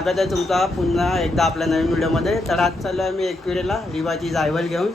स्वागत आहे तुमचा पुन्हा एकदा आपल्या नवीन व्हिडिओमध्ये. तर आज चाललो आहे मी एकविरेला रिवाची जायवल घेऊन.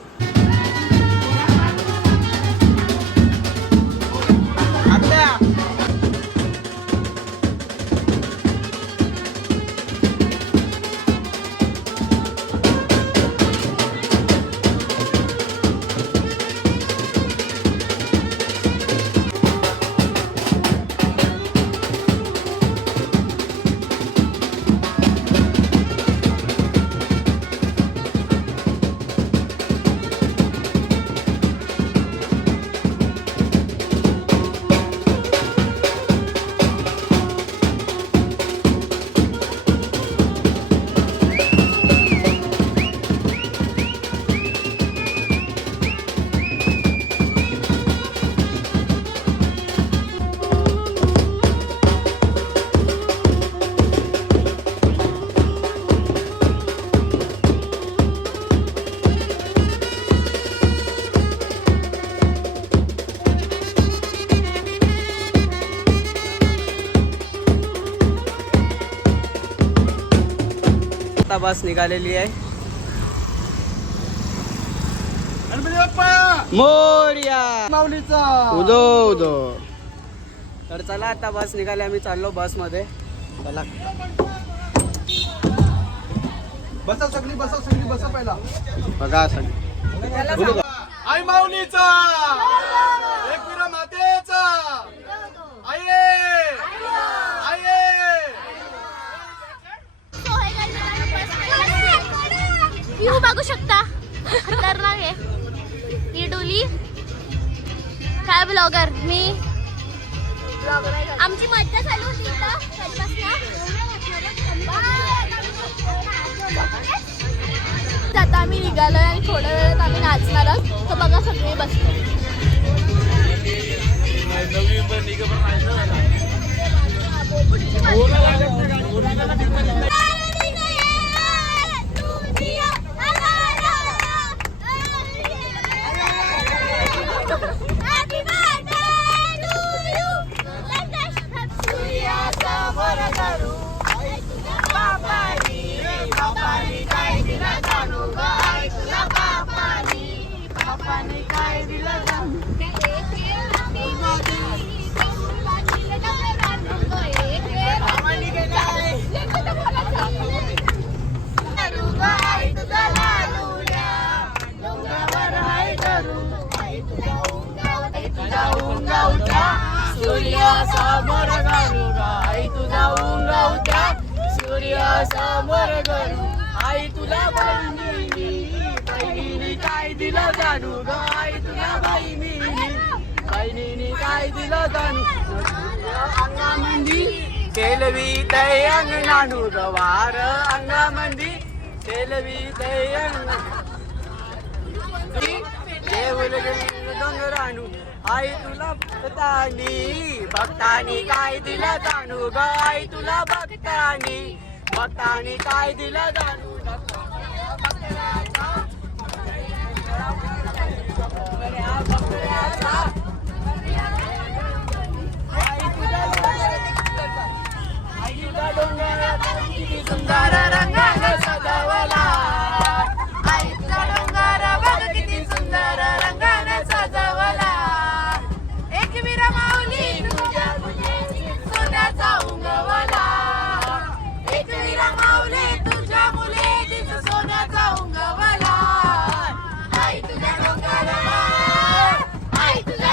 आता बस निघालेली आहे. मोरया माऊलीचा उदो उदो. तर चला आता बस निघाली, आम्ही चाललो बस मध्ये. चला बसा सगळी बसा पहिला. बघा सगळी आई माऊलीचा एकविरा मातेचा आई व्ह्यू बघू शकता, खतरनाक आहे. ही डोली काय ब्लॉगर, मी आमची मज्जा चालू होती इथं. आता आम्ही निघालोय आणि थोड्या वेळात आम्ही नाचणार आहोत. तर बघा सगळे बसले. समोर करू आई तुझा उंगवत्या सूर्य समोर करू आई तुला बहिणीनी काय दिलं जाणू ग आई तुला बहिणीनी काय दिलं जाणू अंगामंदी तेलवी तय अंगणानू ग वार अंगामंदी तेलवी तय देऊल डोंगरानू आई तुला भक्तानी काय दिलं जाणू ग आई तुला भक्तानी काय दिलं जाणू आई तुझा डोंगर किती सुंदर रंगाने सजवला आई तुझा डोंगर बघ किती सुंदर रंगाने सजवला एकविरा माऊली तुझ्या सोन्याचा उंगवला एकविरा माऊली तुझ्या मुलीच सोन्याचा उंगवला आई तुझ्या डोंगरावर आई तुझ्या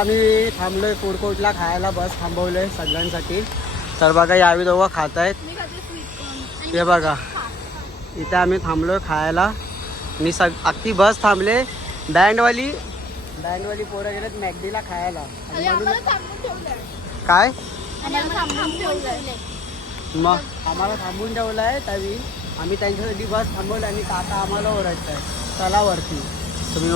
आम्ही थांबलोय कोरकोटला खायला, बस थांबवलंय सगळ्यांसाठी. तर बघा यावी दोघं खात आहेत. मी खाते स्वीट कॉर्न. हे बघा इथे आम्ही थांबलोय खायला आणि अख्खी बस थांबले. बँडवाली पोरं गेलेत मॅगडीला खायला. अरे आम्हाला थांबून ठेवलंय. काय आणि आम्हाला थांबून ठेवलंय. मग आम्हाला थांबून ठेवलं आहे तरी आम्ही त्यांच्यासाठी बस थांबवलं आणि काका आम्हाला ओरडत आहे चला वरती. तुम्ही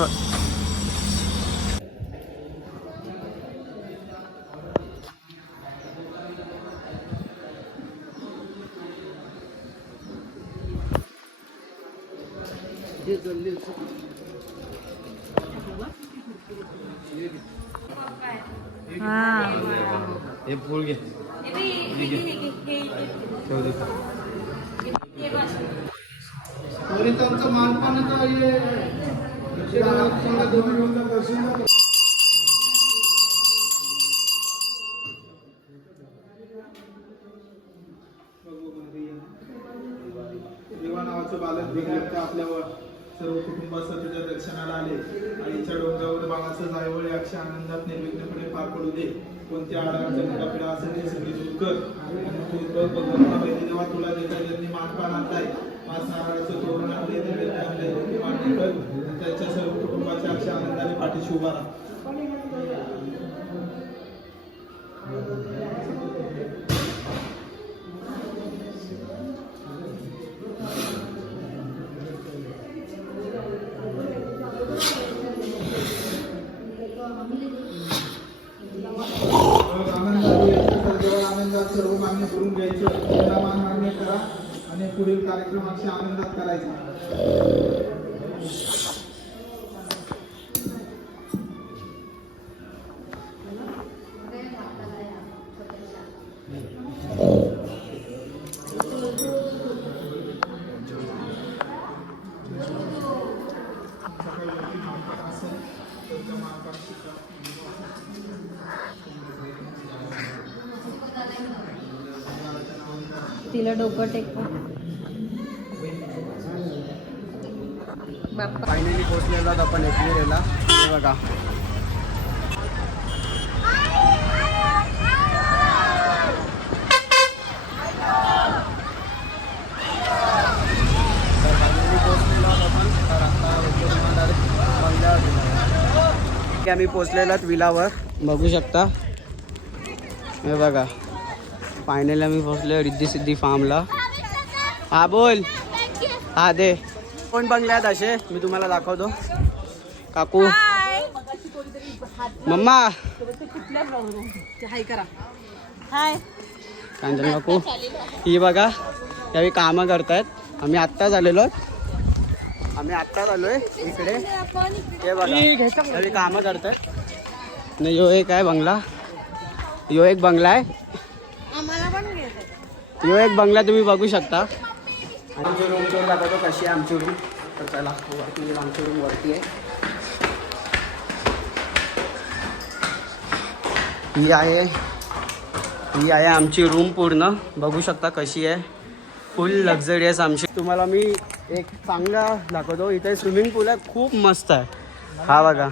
हे फूल घे आमचं मानपानाचं देवा नावाचं बालक भिगवंत आपल्यावर सर्व कुटुंबासह तुझ्या दर्शनाला आले. आईच्या डोंगरावर बाळाचं जायवळ अक्षय आनंदात निर्विघ्नपणे पार पडू दे. कोणत्या आडांच्या मुलाकडे असेल ते सगळी दूर कर. आणि तू भगवंता वैद्य देवा तुला देता त्यांनी मानपान आणताय. पाच नारळाचं तोरण आणले ते मान्य कर. त्यांच्या सर्व कुटुंबाच्या अक्षय आनंदाने पाठीशी उभा राहा. आनंदात सर्व मान्य करून घ्यायचं. मान मान्य करा आणि पुढील कार्यक्रम अशा आनंदात करायचा. तिला डोकं टेक. फायनली पोहोचलेलो आहोत आपण एकविरेला. हे बघा आम्ही पोचलेलो आहोत विलावर बघू शकता. हे बघा फायनली आम्ही पोचलो रिद्धी सिद्धी फार्मला. हा बोल. हा दे. कोण बंगले आहेत असे मी तुम्हाला दाखवतो. काकू मम्मा कांचन काकू ही बघा यावेळी कामं करतायत. आम्ही आत्ताच आलेलो आलोय इकडे. हे बघा यावेळी कामं करतायत. नाही यो एक आहे बंगला. यो एक बंगला आहे. यो एक बंगला तुम्ही बघू शकता. आमची रूम टूर दाखवतो कशी आहे आमची रूम. तर चला वरती आमची रूम वरती आहे. ही आहे आमची रूम पूर्ण बघू शकता कशी आहे. फुल लक्झरियस आमची. तुम्हाला मी एक चांगला दाखवतो. इथे स्विमिंग पूल आहे खूप मस्त आहे. हा बघा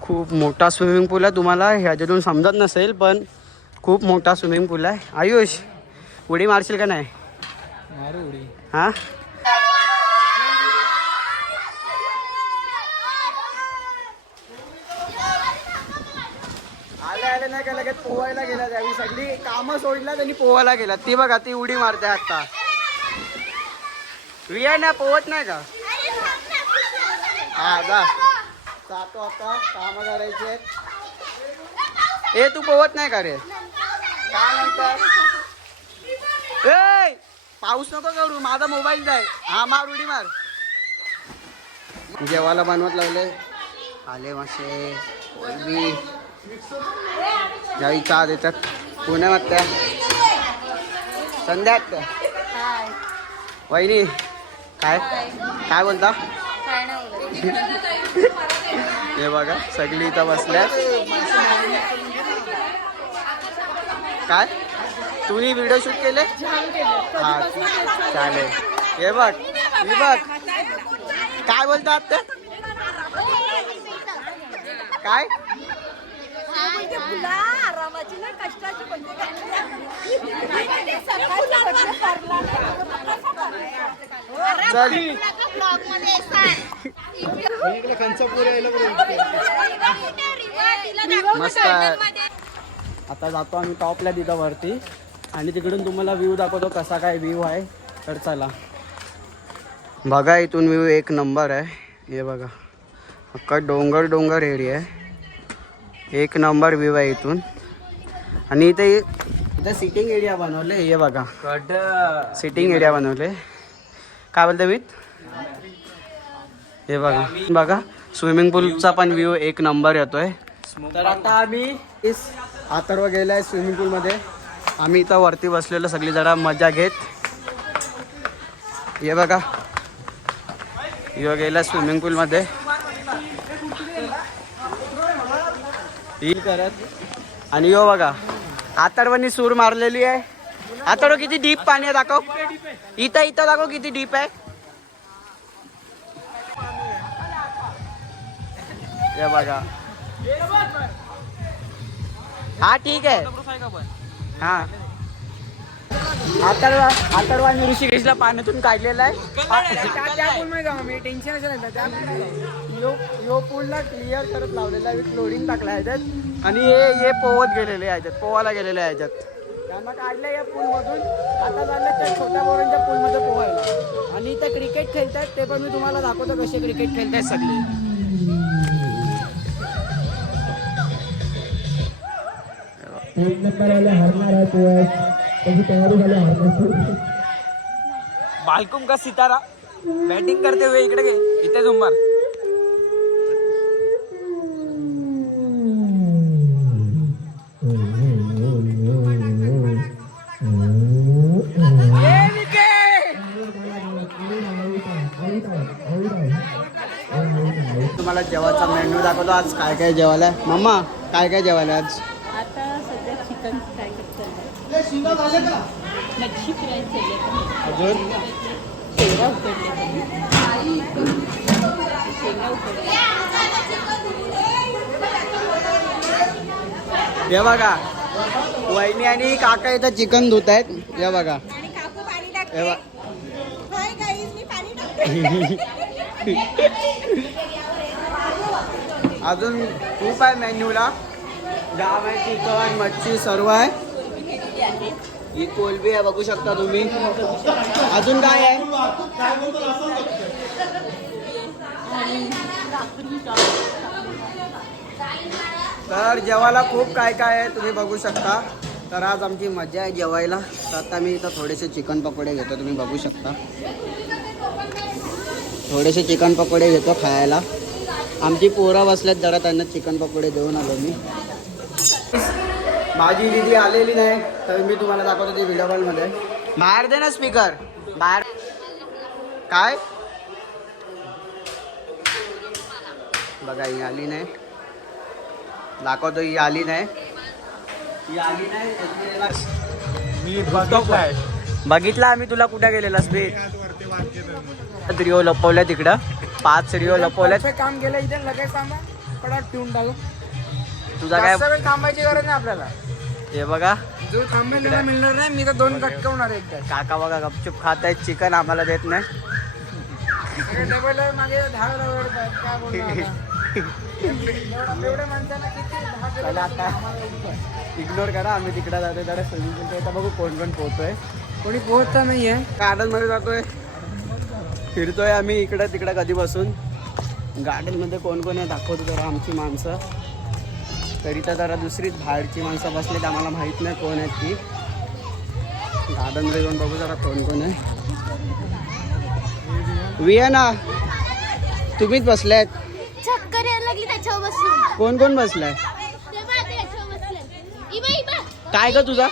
खूप मोठा स्विमिंग पूल आहे. तुम्हाला ह्याच्यातून समजत नसेल पण खूप मोठा स्विमिंग पूल आहे. आयुष उडी मारशील का नाही. हा आले नाही का लगेच पोहायला गेला. त्यावेळी सगळी कामं सोडला त्यांनी पोहायला गेला. ती बघा ती उडी मारते आता. रिया ना पोहत नाही का. हा जा जातो आता कामं करायचे. ए तू पोहत नाही का रे. का नंतर ए पाऊस नको करू माझा मोबाईल जाय. हा मार उडी मार. जेवायला बनवत लागले. आले मासे कोलबी यावी चहा देतात. पुण्यात त्या संध्यात त्या वहिनी काय काय बोलता. हे बघा सगळी इथं बसल्यात. काय तुम्ही व्हिडिओ शूट केले. हा चालेल. हे बघ मी बघ काय बोलतात ते. काय मस्त आहे. आता जातो आम्ही टॉपला तिथं वरती आणि तिकडून तुम्हाला व्ह्यू दाखवतो कसा काय व्ह्यू आहे. तर चला बघा, इथून व्ह्यू एक नंबर आहे. हे बघा अख्खा डोंगर एरिया आहे. एक नंबर व्ह्यू आहे इथून. आणि इथे सिटिंग एरिया बनवले. हे बघा सिटिंग एरिया बनवले. काय बोलते मी? हे बघा स्विमिंग पूलचा पण व्ह्यू एक नंबर येतोय. तर आता आम्ही आतर्व गेलाय स्विमिंग पूलमध्ये. आम्ही इथं वरती बसलेलो सगळी जरा मजा घेत. हे बघा यो गेला स्विमिंग पूलमध्ये करत. आणि यो बघा आतर्वानी सूर मारलेली आहे. आतर्व किती डीप पाणी आहे दाखव. इथं दाखव किती डीप आहे. हे बघा. हा ठीक आहे. हा आतर्वानी ऋषिकेशला पाण्यातून काढलेला आहे. यो पूलला क्लिअर करत लावलेला आहे. क्लोरीन टाकला आहे त्यात. आणि हे पोहत गेलेले आहेत. पोहायला गेलेले आहेत. त्यांना काढलं या पूलमधून. आता चाललं त्या छोट्या पोरांच्या पूलमध्ये पोहायला. आणि इथं क्रिकेट खेळतात. ते पण मी तुम्हाला दाखवतो कसे क्रिकेट खेळतात सगळे. बालकुम का सितारा बैटिंग करते हुए इकडे गे. इथे झुंबर. तुम्हाला जेवायचा मेन्यू दाखवतो. आज काय काय जेवायला आहे. मम्मा काय काय जेवायला आज? आता सध्या चिकन फ्राय मच्छी फ्राय केले. अजून शेंगा उकडले. हे बघा वहिनी आणि काका इथं चिकन धुत आहेत. हे बघा अजून खूप आहे मेन्यूला. डाव आहे, चिकन, मच्छी सर्व आहे. ही कोलबी आहे बघू शकता तुम्ही. अजून काय आहे? तर जेवायला खूप काय काय आहे तुम्ही बघू शकता. तर आज आमची मजा आहे जेवायला. तर आता मी इथं थोडेसे चिकन पकोडे घेतो. तुम्ही बघू शकता थोडेसे चिकन पकोडे घेतो खायला. आमची पोरं बसल्यात जरा, त्यांना चिकन पकोडे देऊन आलो मी. माझी दीदी आलेली नाही तर मी तुम्हाला दाखवतो ती व्हिडिओ कॉलमध्ये. बाहेर दे ना स्पीकर बाहेर. काय बघा ही आली नाही. दाखवतो ही आली नाही. मी बघितला आम्ही तुला कुठे गेलेलास बे. रिओ लपवल्या तिकडं. 5 रिओ लपवल्यात. काम केलं इथे लगेच काम पडाट ठेवून टाकू. तुझा काय थांबायची गरज नाही आपल्याला. हे बघा जो थांबेल त्याला मिळणार नाही. मी तर 2 कटकवणार एकदा. काका बघा गपचूप खात आहेत चिकन. आम्हाला देत नाही. टेबल मागे 10 काय बोलणार. एवढ्या माणसांना किती चला आता इग्नोर करा. आम्ही तिकडे जातोय जरा स्विमिंग पूल. आता बघू कोण कोण पोहतोय. कोणी पोहोचता नाहीये. गार्डनमध्ये जातोय फिरतोय आम्ही इकडे तिकडे कधी बसून. गार्डनमध्ये कोण कोण आहे दाखवतो जरा आमची माणसं. तरी तर जरा दुसरीच बाहेरची माणसं बसलेत. आम्हाला माहीत नाही कोण आहेत ती. गार्डनमध्ये जाऊन बघू जरा कोण कोण आहे. वियाना तुम्हीच बसल्यात. चक्कर यायला लागली त्याच्यावर बसून. कोण कोण बसलाय? काय ग तुझा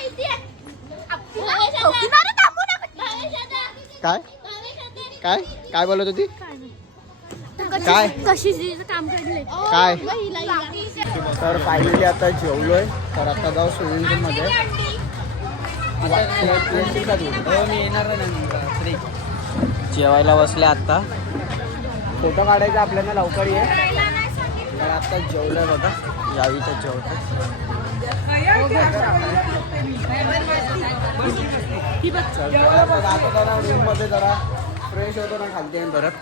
काय काय काय बोलत होती? काय कशी काम काढले काय? तर फायनली आता जेवलोय. तर आता जाऊ स्विमिंग पूल मध्ये. जेवायला बसले आता. फोटो काढायचा आपल्याला लवकर ये. तर आता जेवलोय बघा. यावी तर जेवतो. रूम मध्ये जरा फ्रेश होतो ना खालते परत.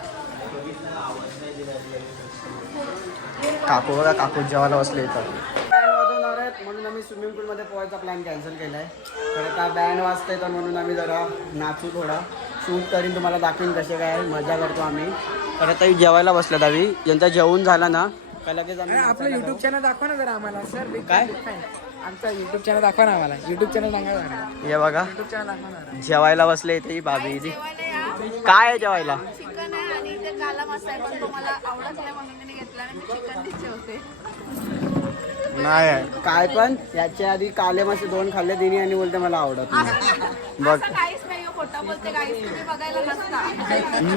काकू बघा, काकू जेवायला बसले इथं. बँड वाजवणार आहेत म्हणून आम्ही स्विमिंग पूलमध्ये पोहायचा प्लॅन कॅन्सल केला आहे. तर आता बँड वाजतंय तर म्हणून आम्ही जरा नाचू, थोडा शूट करीन, तुम्हाला दाखवीन कसे काय मजा करतो आम्ही. तर आता जेवायला बसल्यात आम्ही. यांचा जेवून झाला ना का लगेच आम्ही आपलं युट्यूब चॅनल दाखवा ना जरा आम्हाला सर. काय? आमचा युट्यूब चॅनल दाखवा ना आम्हाला. युट्यूब चॅनल सांगा जरा. हे बघा युट्यूब चॅनल दाखवा ना. जेवायला बसले इथे ही भाभी. जेवायला या. काय आहे जेवायला? चिकन आहे आणि इथे काला मसाला आहे, पण तो मला आवडत नाही म्हणून मी घेतला आणि मी चिकन जेवते. नाही काय पण याच्या आधी काले मासे 2 खाल्ले तिने आणि बोलते मला आवडत नाही. बघ असं काहीच नाही हो, खोटं बोलते काहीच, तुम्ही बघायला नसता.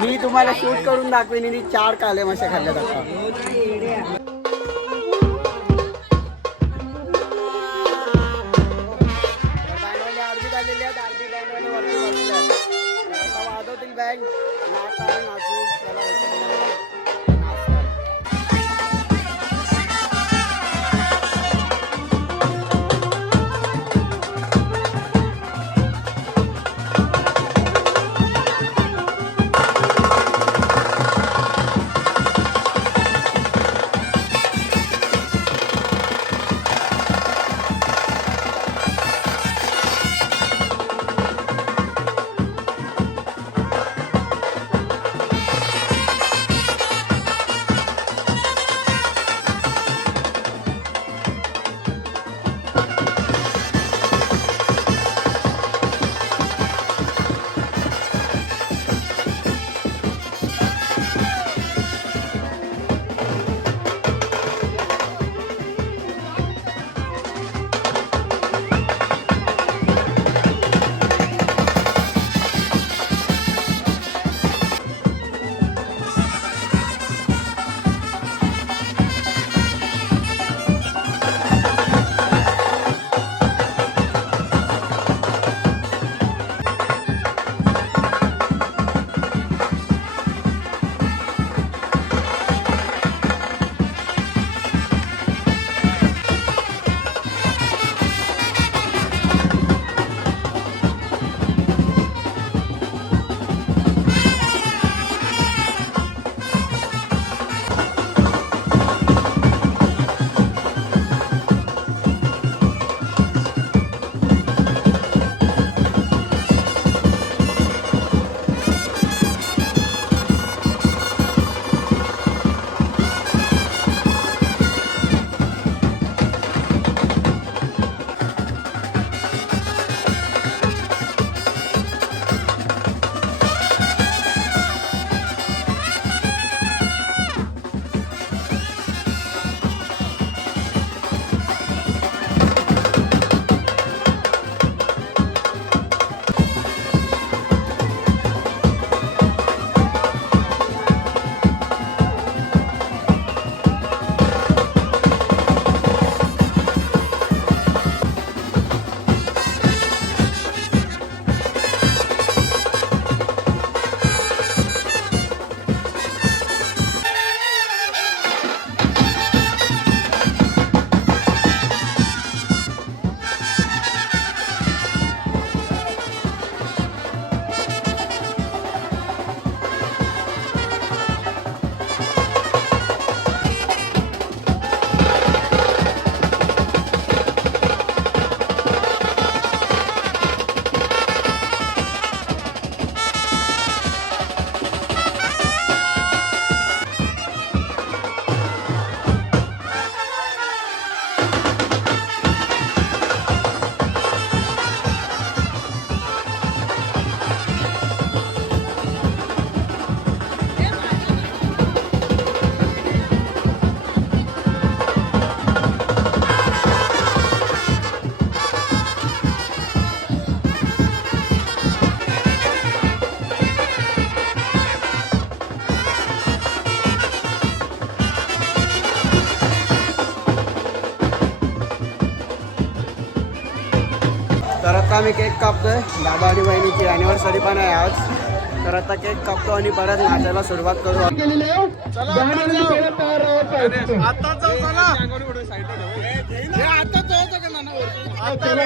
मी तुम्हाला शूट करून दाखवेन. आणि 4 काले मासे खाल्ले आता. वाजवतील बँग नाचू तर आता आम्ही केक कापतोय. दादा आणि बहिणीची अॅनिव्हर्सरी पण आहे आज. तर आता केक कापतो आणि परत नाचायला सुरुवात करू. आता Bye.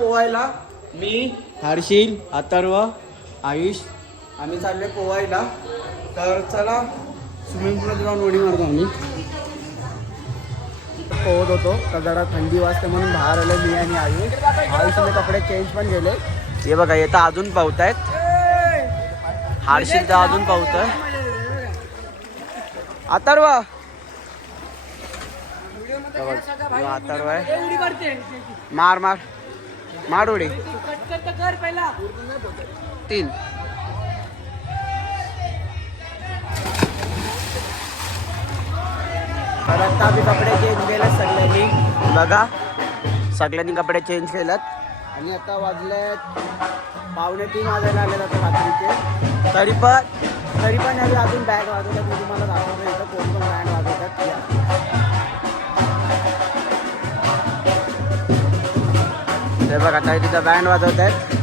पोहायला. मी, हर्षिल, अथर्व, आयुष आम्ही चाललोय पोहायला. तर चला स्विमिंग पूलला जाऊन उडी मारतो आम्ही. पोहत होतो तर जरा थंडी वाजते म्हणून बाहेर आलो मी आणि आयुषने कपडे चेंज पण केले. हे बघा येतं अजून पावतायत. हर्षिल तर अजून पावतोय. अथर्व अथर्व आहे. मार मार मार उडी. 3 तर आता आम्ही कपडे चेंज केलेत सगळ्यांनी. बघा सगळ्यांनी कपडे चेंज केलेत आणि आता वाजलेत 2:45 वाजायला आलेत आता रात्रीचे. तरी पण आम्ही अजून बँड वाजवतात. मी तुम्हाला दाखवतो इथं कोण कोण बँड वाजवतात. ते बघा ताई तिथं बँड वाजवत आहेत.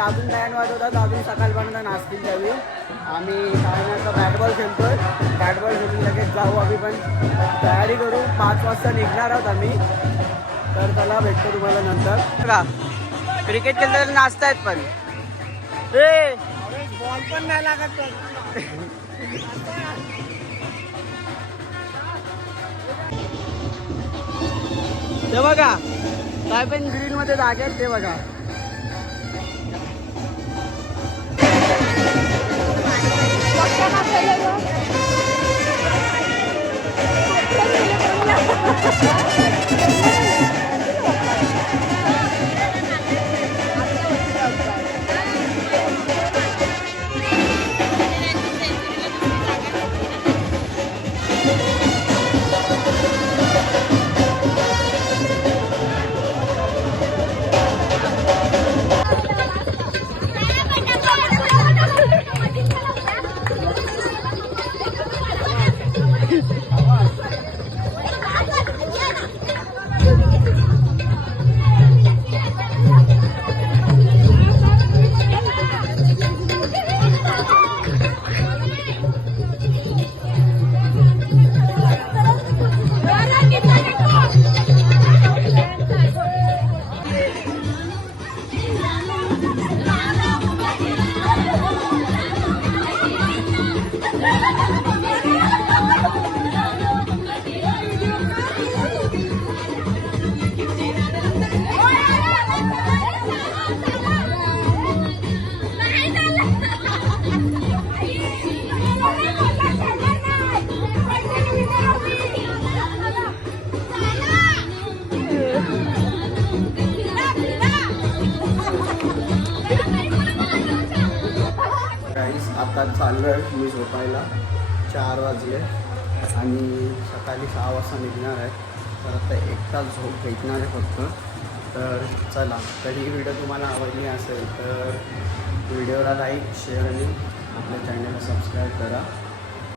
अजून बँड वाजवतात. अजून सकाळपर्यंत नाचतील त्यावेळी. आम्ही काय नाही आता बॅट बॉल खेळतोय. बॅट बॉल खेळून लगेच जाऊ. आम्ही पण तयारी करू. 5 वाजता निघणार आहोत आम्ही. तर त्याला भेटतो तुम्हाला नंतर. बघा क्रिकेट खेळताना नाचतायत पण. बॉल पण नाही लागत. ते बघा काय पण ग्रीन मध्ये जागे आहेत ते बघा. आता चाललोय मी झोपायला. 4 वाजले आणि सकाळी 6 वाजता निघणार आहे. तर आता 1 तास झोप भेटणार आहे फक्त. तर चला तर ही व्हिडिओ तुम्हाला आवडली असेल तर व्हिडिओला लाईक शेअर आणि आपल्या चॅनलला सबस्क्राईब करा.